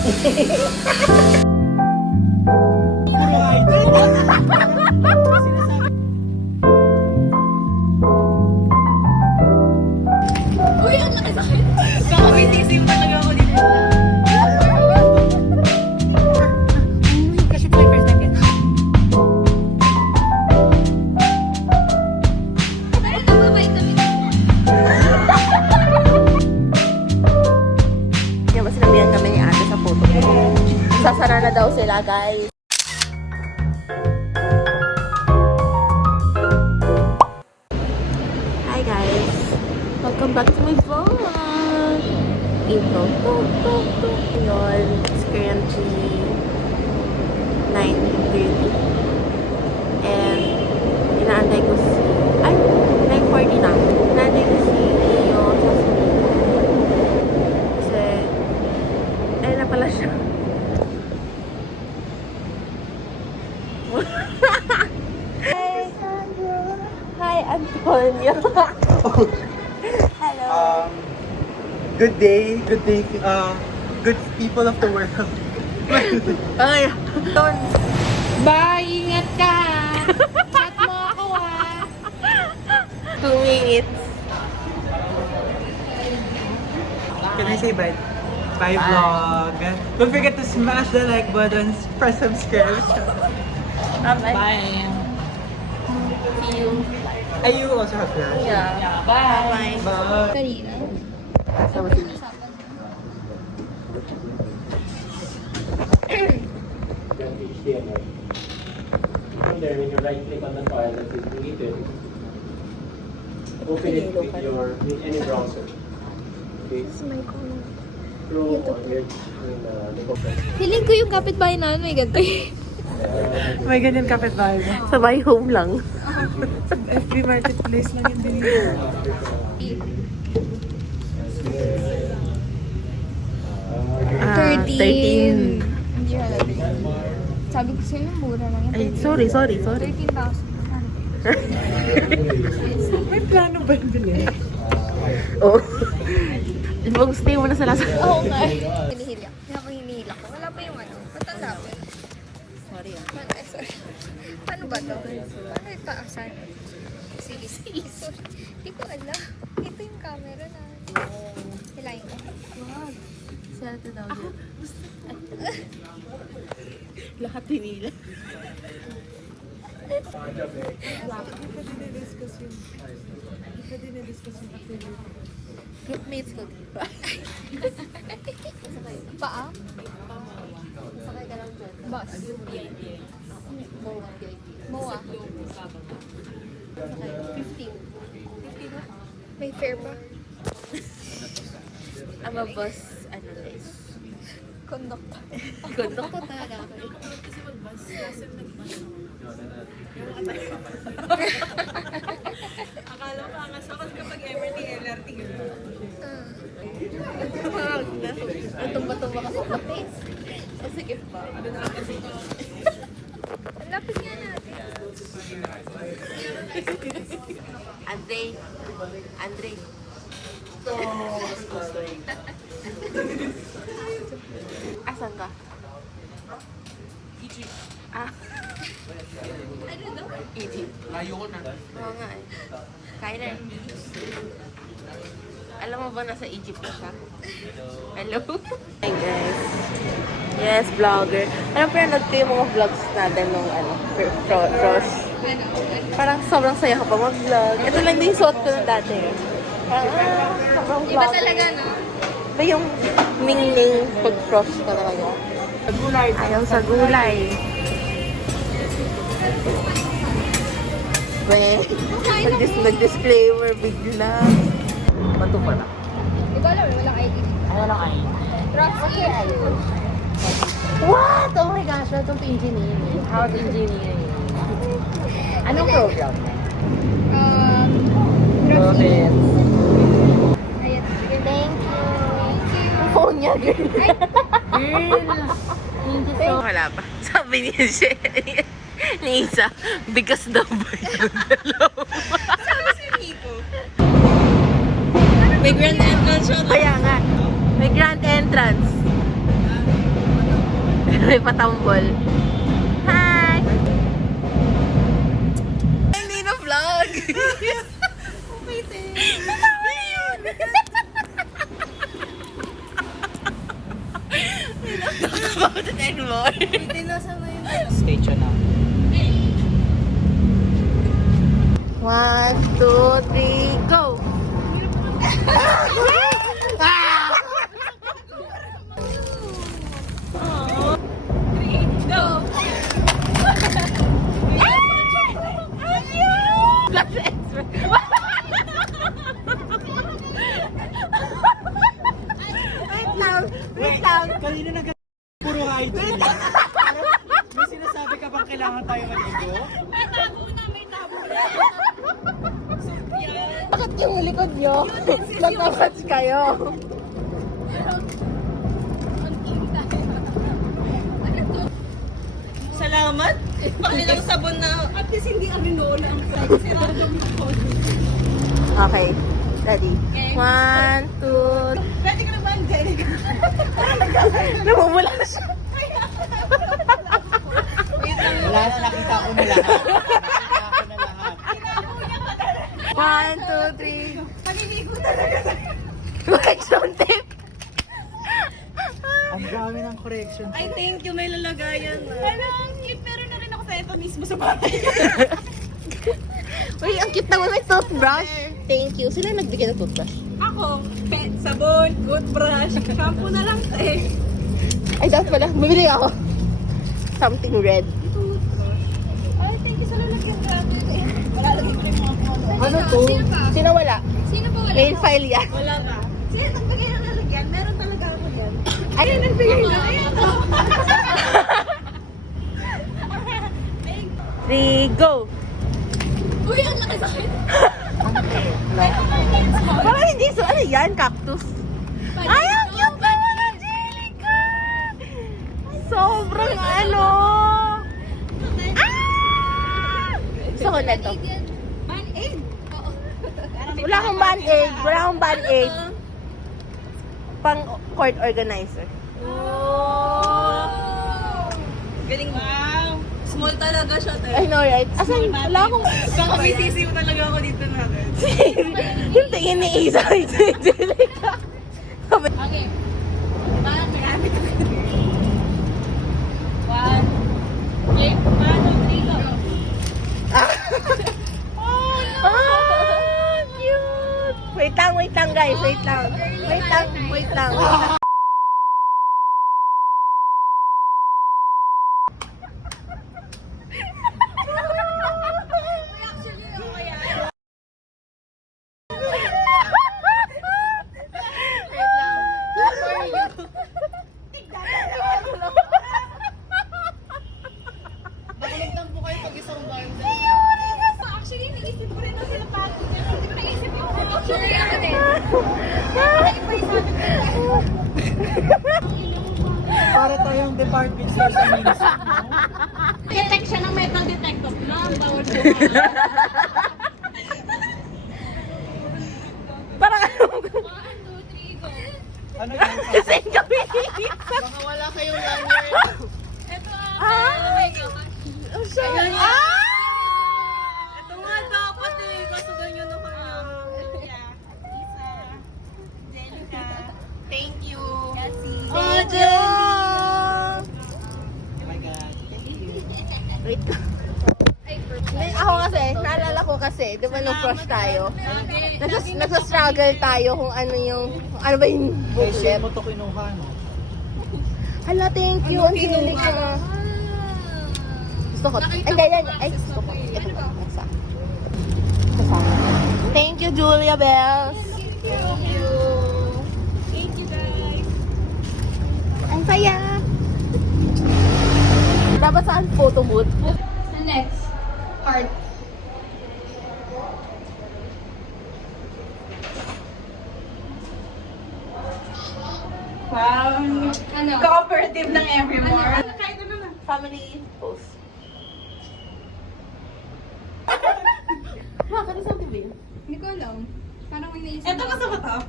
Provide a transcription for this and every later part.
Uy, ang nakasakit. Kakabitisip talaga ako dito. Kasi ito yung first time yan. Parang nababay kami. Kaya ba sinabihan kami ni ate sa photo ko? Sasara na daw sila, guys. Hi, guys. Welcome back to my vlog. Intro. Yun. It's currently 9:30. And inaantay ko si... Ay! 9:40 na. Inaantay ko si Iyo sa kasi... Ayun na pala siya. Hi, Antonio. Hello. Good day, good people of the world. Ay, Ton. Bye! Ingat ka! Chat mo ako ah! 2 minutes. Can I say bye? Bye vlog. Don't forget to smash the like button, press subscribe. Bye. See you. You also have plans. Yeah. Bye! Bye. Kanina. From there, when you right click on the file that is deleted, open it with any browser. Okay? Chrome or Feeling ko yung kapitbahay namin may ganito. May ganyan kapitbahay mo. Sabay home lang. FB Marketplace lang yung dinili. 13. 13. Hindi halata. Sabi ko sa'yo, mura lang yan. Ay, sorry. 13,000. May plano ba yung bili? Oh. Mag-stay mo na sa lasa. Oo nga. Hinihilak. Habang hinihilak ko. Wala pa yung ano. Matanda pa. Sorry ah. Ay, sorry. Paano ba to? Paano itaasan? Sige. Sorry. Hindi ko alam. Ito yung camera na. Hilayin ko. Wag. Selfie daw yun. Lahat hinila. Groupmates ko. Paa? Sakay ka lang dyan. Bus. MOA. Sakay. 15. May fare ba? I'm a bus, ano guys. Conductor. Conductor talaga ako eh. Akala ko angas ako kapag MRT, LRT yun. Tumba-tumba ka sa tapis. O sige pa. Ang lapit nga natin. Andre. Asan ka? Egypt. Ah. Ano daw? Egypt. Layo ko na. Oo nga eh. Kaya na eh. Alam mo ba nasa Egypt na siya? Hello? Hi guys. Yes, vlogger. Alam po yung nag-do yung mga vlogs natin nung Frost. Ano? Parang sobrang saya ka pa mag-vlog. Ito lang din yung suot ko nung dati. Parang sobrang Iba vlogger. talaga, no? Iba yung mingning pag-frost ka talaga. Ayaw sa gulay. Weh, nag-disclaimer bigla. Bato pala. Di ba alam, walang ID. Ano lang ay? Roxy. What? Oh my gosh, welcome to engineering. How's engineering? Anong program? Roxy. it. Ayan. Thank you. Phone niya, girl. Girl! Thank you so Wala pa. Sabi niya siya, ni Isa, bigas daw ba yung dalawa? Sabi si Nico. May grand entrance siya. Kaya nga, may grand entrance. May patambol. Hi! Hindi na vlog! Wait eh. About it anymore. Stay tuned now. 1, 2, 3, go! Wait, kanina puro hygiene. May sinasabi ka bang kailangan tayo maligo? Bakit yung likod nyo? Nagkakats kayo. Salamat. Pakilang sabon na. At least hindi kami noon ang Okay. Ready? 1, 2... Pwede ka na ba, Angelica? Namumula siya. Wala na, nakita ko na lahat. Nakita ko na lahat. 1, 2, 3. Paliligo talaga. Correction tape. Ang dami ng correction. Ay, thank you. May lalagayan na. Ano, ang cute. Meron na rin ako sa ito mismo sa bahay. Uy, ang cute naman may toothbrush. Thank you. Sino yung nagbigay ng toothbrush? Ako, pet, sabon, toothbrush, shampoo na lang, eh. Ay, dapat pala. Bumili ako. Something red. Ay, thank you sa lalagyan natin. Wala lagi ko rin mga photo. Ano to? Sino wala? Sino pa wala? Mail file yan. Wala ka. Sino nagbigay ng lalagyan? Meron talaga ako yan. Ay, nagbigay na. 3, go! Uy, ang nakasakit. Parang hindi so, ano yan? Cactus. Ay, ang cute naman, Angelica! Sobrang ano! Ah! Gusto ko na to. Band-aid. Oo. Wala akong band-aid. Wala akong band-aid. Pang court organizer. Galing. Wow. Small talaga siya, te. I know, right? Asan? Wala akong... Baka may sisiw talaga ako dito natin. Yung tingin ni Isa kay Angelica. Okay. Parang marami ito. 1. Okay. 1, 2, 3, go. Ah, cute! Wait lang guys, wait lang. Wait lang. Actually, naisip ko rin na sila pati. Hindi ko naisip yung Actually, ako din. Para tayong department store sa Minis. Detect siya ng metal detector. Ma'am, bawal po. Parang ano? 1, 2, 3, go. Ano yun? Same kami. Baka wala kayong lanyard. Ito Ang sarap. Ah! Ito nga dapat eh. Kaso ganyan na kanya. Isa. Angelica. Thank you. Oh, Jen! Oh my God. Thank you. Wait lang. Ako kasi, naalala ko kasi, di ba nung crush tayo? Nasa-struggle tayo kung ano ba yung Ay, shit booklet. mo to kinuha, no? Hala, thank you. Ang sinilig ko nga. Gusto ko. Hindi, yan. Ay, gusto ko. Ito ba? Nasa. Thank you, Julia Bells. Thank you guys. Ang saya. Dapat saan photo booth? The next part. Wow. Ano? Cooperative ng Evermore. Kahit ano na. Family post. Bakit isang TV? Hindi ko alam. Parang may naisip. Ito gusto ko to.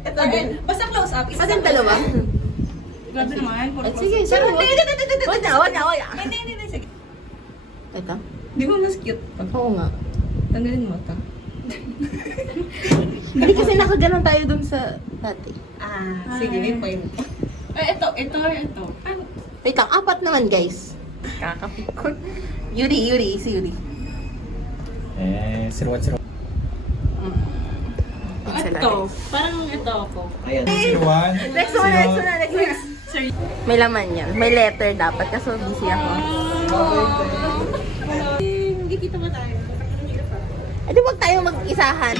Ito din. Basta close up. Isa As in, dalawa? Grabe naman. Ay, sige, sige. Wag na. Hindi. Sige. Ito? Di ba mas cute? Oo nga. Tanggalin mo ito. Hindi kasi nakaganon tayo dun sa dati. Sige, may point. Ito. Ano? Wait lang, 4 naman guys. Kakapikon. Yuri, si Yuri. Siruan. Ito. Parang ito ako. Ayan, siruan. Next one. May laman yan. May letter dapat kasi busy ako. Hindi kita ba tayo? Eh di wag tayo mag-isahan.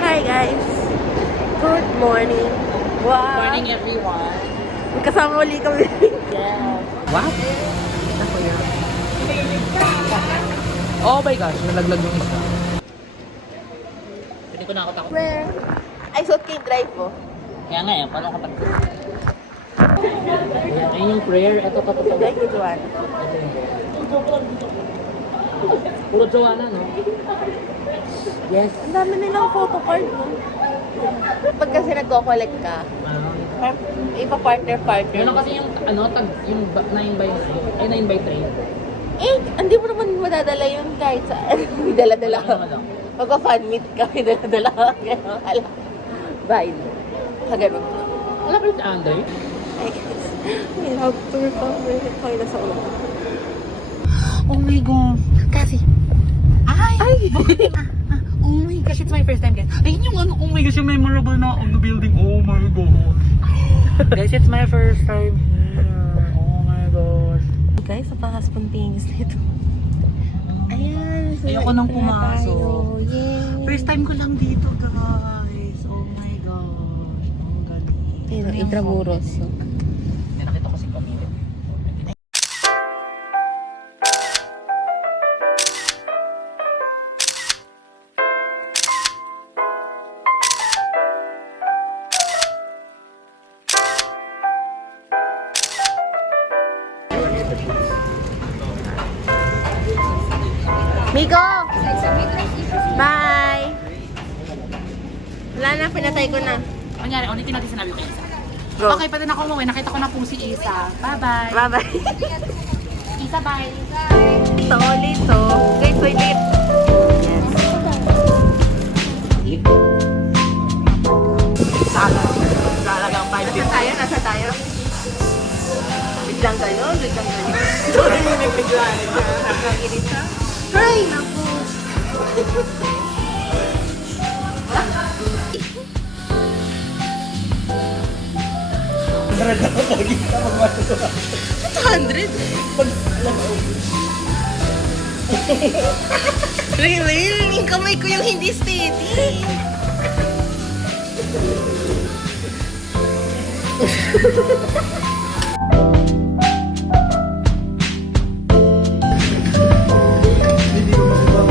Hi guys! Good morning! Wow! Morning everyone. Kasama uli kami. Yes. What? Ako yun. Oh my gosh, nalaglag yung isa. Hindi ko na ako takot. Where? Ay, suot ko yung drive mo. Kaya nga yan, paano kapag... Ayun yung prayer, ito to. Thank you, Juan. Puro Joanna, no? Yes. Ang dami nilang photocard, no? Pag kasi nagko-collect ka, ipa-partner. Yun lang kasi yung, yung 9x9, ay 9x3. Eh, hindi mo naman madadala yun kahit saan. May dala-dala ka. Magpa-fan meet ka, may dala-dala ka. Alam. Bye. Kaganon. Wala pa rin si Andre? I guess. We have to recover. Kaya na sa ulo. Oh my God. Kasi. Ay! Oh my gosh, it's my first time, guys. Ayun yung oh my gosh, yung memorable na on the building. Oh my God. Guys, it's my first time here. Oh my gosh. Guys, napaka-spontaneous nito. Ayan. So Ayoko nang ito na pumasok. tayo. Yay. First time ko lang dito, guys. Oh my gosh. Ang galing. Ayun, Intramuros. So. Hindi nakita ko si Camille. Miko! Bye! Wala na, pinatay ko na. Kunyari, ulitin natin sinabi ko kay Isa. Go. Okay, pwede na ako umuwi. Nakita ko na po si Isa. Bye-bye. Bye-bye. Isa, bye. Lito. Wait. Yes. Talagang 5 Nasa tayo. Biglang gano'n. Ay, naku. Really? Yung kamay ko yung hindi steady.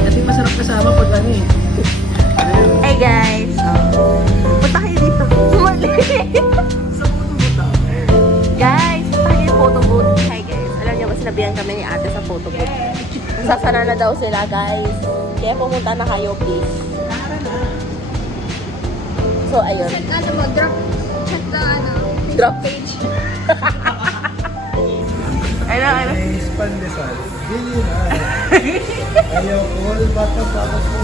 Kasi masarap kasama pag ano eh. Hey guys. Punta kayo dito. Mali. Guys, punta kayo yung photo booth. Hi guys. Alam niyo ba sinabihan kami ni ate sa photo booth. Sasana na daw sila guys. Kaya pumunta na kayo please. So ayun. Ano mo, check the Drop page. Ano? Nice pandesal. Bili na. Ayaw ko, bata pa ako po.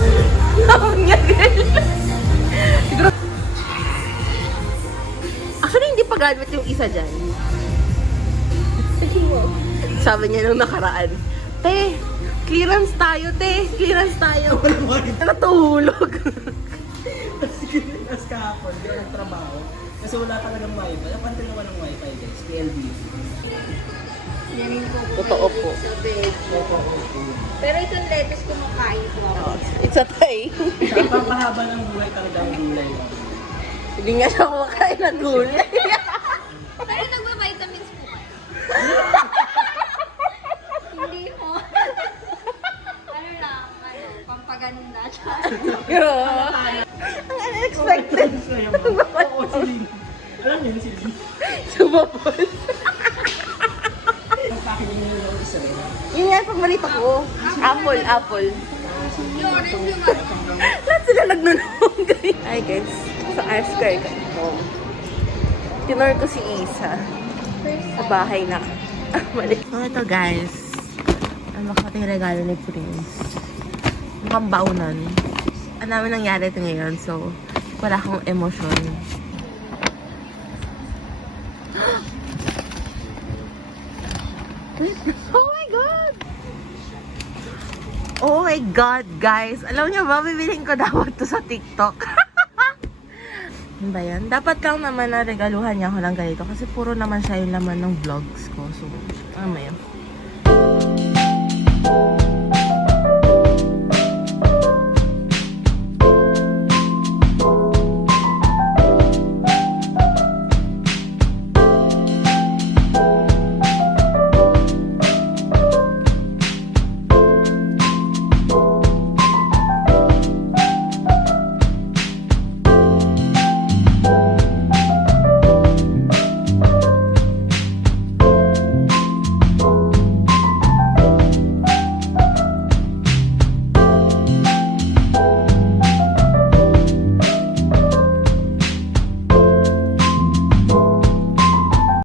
Actually, hindi pa graduate yung isa dyan. Sabi niya nung nakaraan, Te, clearance tayo, te. Clearance tayo. Natulog. Tapos kahapon, di ako nagtrabaho. Kasi wala talagang wifi. Ang pantil naman ng wifi guys, PLB. Totoo po. Pero itong lettuce kumakain ko ako. It's a tie. Napapahaba ng buhay talaga ang gulay. Hindi nga siya kumakain ng gulay. Pero nagba-vitamins po kayo. Hindi mo. Ano lang, pampaganon na siya. Ang ano Unexpected. Oo, si Lin. Alam niyo si Lin. Sumapol. Yun nga yung paborito ko. Apple. Lahat sila nagnunog. Hi guys. Sa R-Square kami home. Tinor ko si Isa. Sa bahay na. Mali. So ito guys. Ang makating regalo ni Prince. Mukhang baunan. Ang namin nangyari ito ngayon. So, wala akong emosyon. Oh my God! Oh my God, guys! Alam niyo ba, bibilhin ko dapat to sa TikTok. Ano ba yan? Dapat lang naman na regaluhan niya ako ng ganito kasi puro naman siya yung laman ng vlogs ko. So, ano ba yan?